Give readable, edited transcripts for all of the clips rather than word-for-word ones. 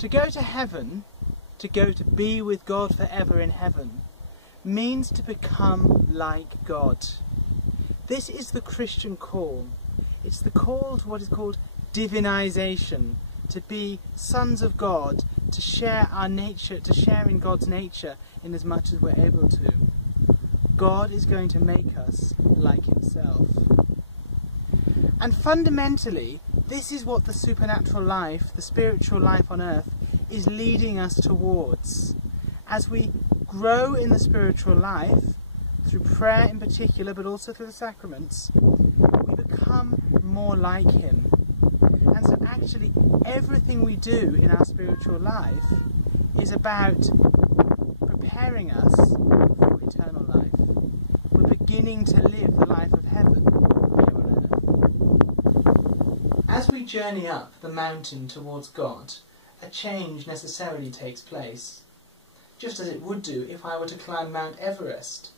To go to heaven, to go to be with God forever in heaven, means to become like God. This is the Christian call. It's the call to what is called divinization, to be sons of God, to share our nature, to share in God's nature in as much as we're able to. God is going to make us like himself. And fundamentally, this is what the supernatural life, the spiritual life on earth, is leading us towards. As we grow in the spiritual life, through prayer in particular, but also through the sacraments, we become more like him. And so actually, everything we do in our spiritual life is about preparing us for eternal life. We're beginning to live the life of heaven here on earth. As we journey up the mountain towards God, a change necessarily takes place. Just as it would do if I were to climb Mount Everest.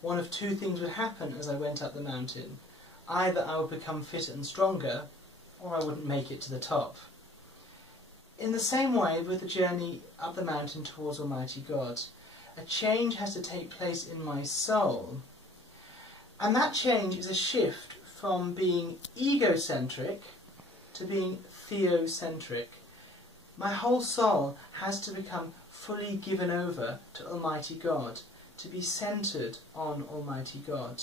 One of two things would happen as I went up the mountain. Either I would become fitter and stronger, or I wouldn't make it to the top. In the same way with the journey up the mountain towards Almighty God, a change has to take place in my soul. And that change is a shift from being egocentric to being theocentric. My whole soul has to become fully given over to Almighty God, to be centred on Almighty God.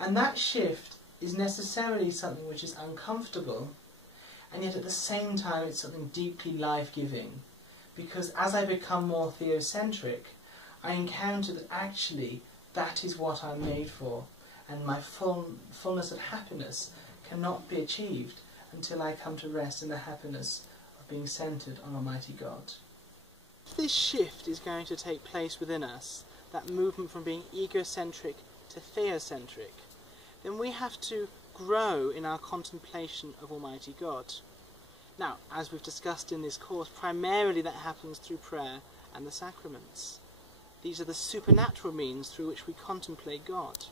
And that shift is necessarily something which is uncomfortable, and yet at the same time it's something deeply life-giving, because as I become more theocentric, I encounter that actually that is what I'm made for, and my fullness of happiness cannot be achieved until I come to rest in the happiness of being centred on Almighty God. If this shift is going to take place within us, that movement from being egocentric to theocentric, then we have to grow in our contemplation of Almighty God. Now, as we've discussed in this course, primarily that happens through prayer and the sacraments. These are the supernatural means through which we contemplate God.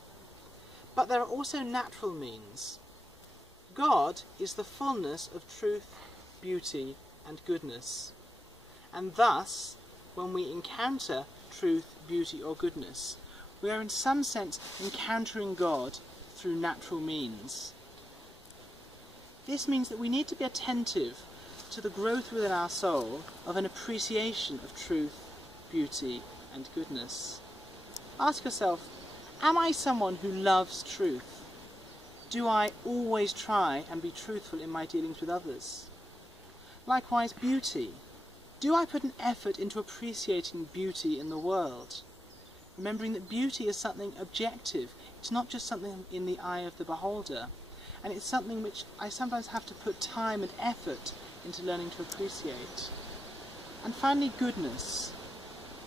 But there are also natural means. God is the fullness of truth, beauty, and goodness. And thus, when we encounter truth, beauty, or goodness, we are in some sense encountering God through natural means. This means that we need to be attentive to the growth within our soul of an appreciation of truth, beauty, and goodness. Ask yourself, am I someone who loves truth? Do I always try and be truthful in my dealings with others? Likewise, beauty. Do I put an effort into appreciating beauty in the world? Remembering that beauty is something objective. It's not just something in the eye of the beholder. And it's something which I sometimes have to put time and effort into learning to appreciate. And finally, goodness.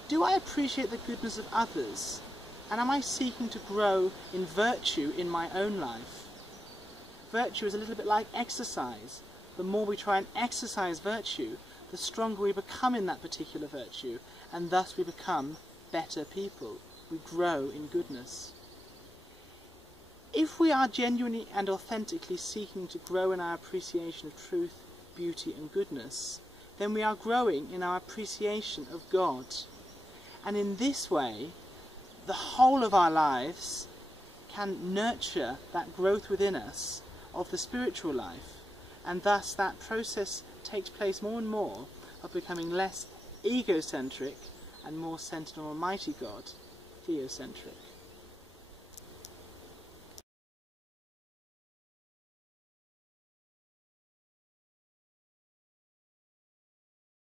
Do I appreciate the goodness of others? And am I seeking to grow in virtue in my own life? Virtue is a little bit like exercise. The more we try and exercise virtue, the stronger we become in that particular virtue, and thus we become better people. We grow in goodness. If we are genuinely and authentically seeking to grow in our appreciation of truth, beauty, and goodness, then we are growing in our appreciation of God. And in this way, the whole of our lives can nurture that growth within us of the spiritual life, and thus that process takes place more and more of becoming less egocentric and more centred on Almighty God, theocentric.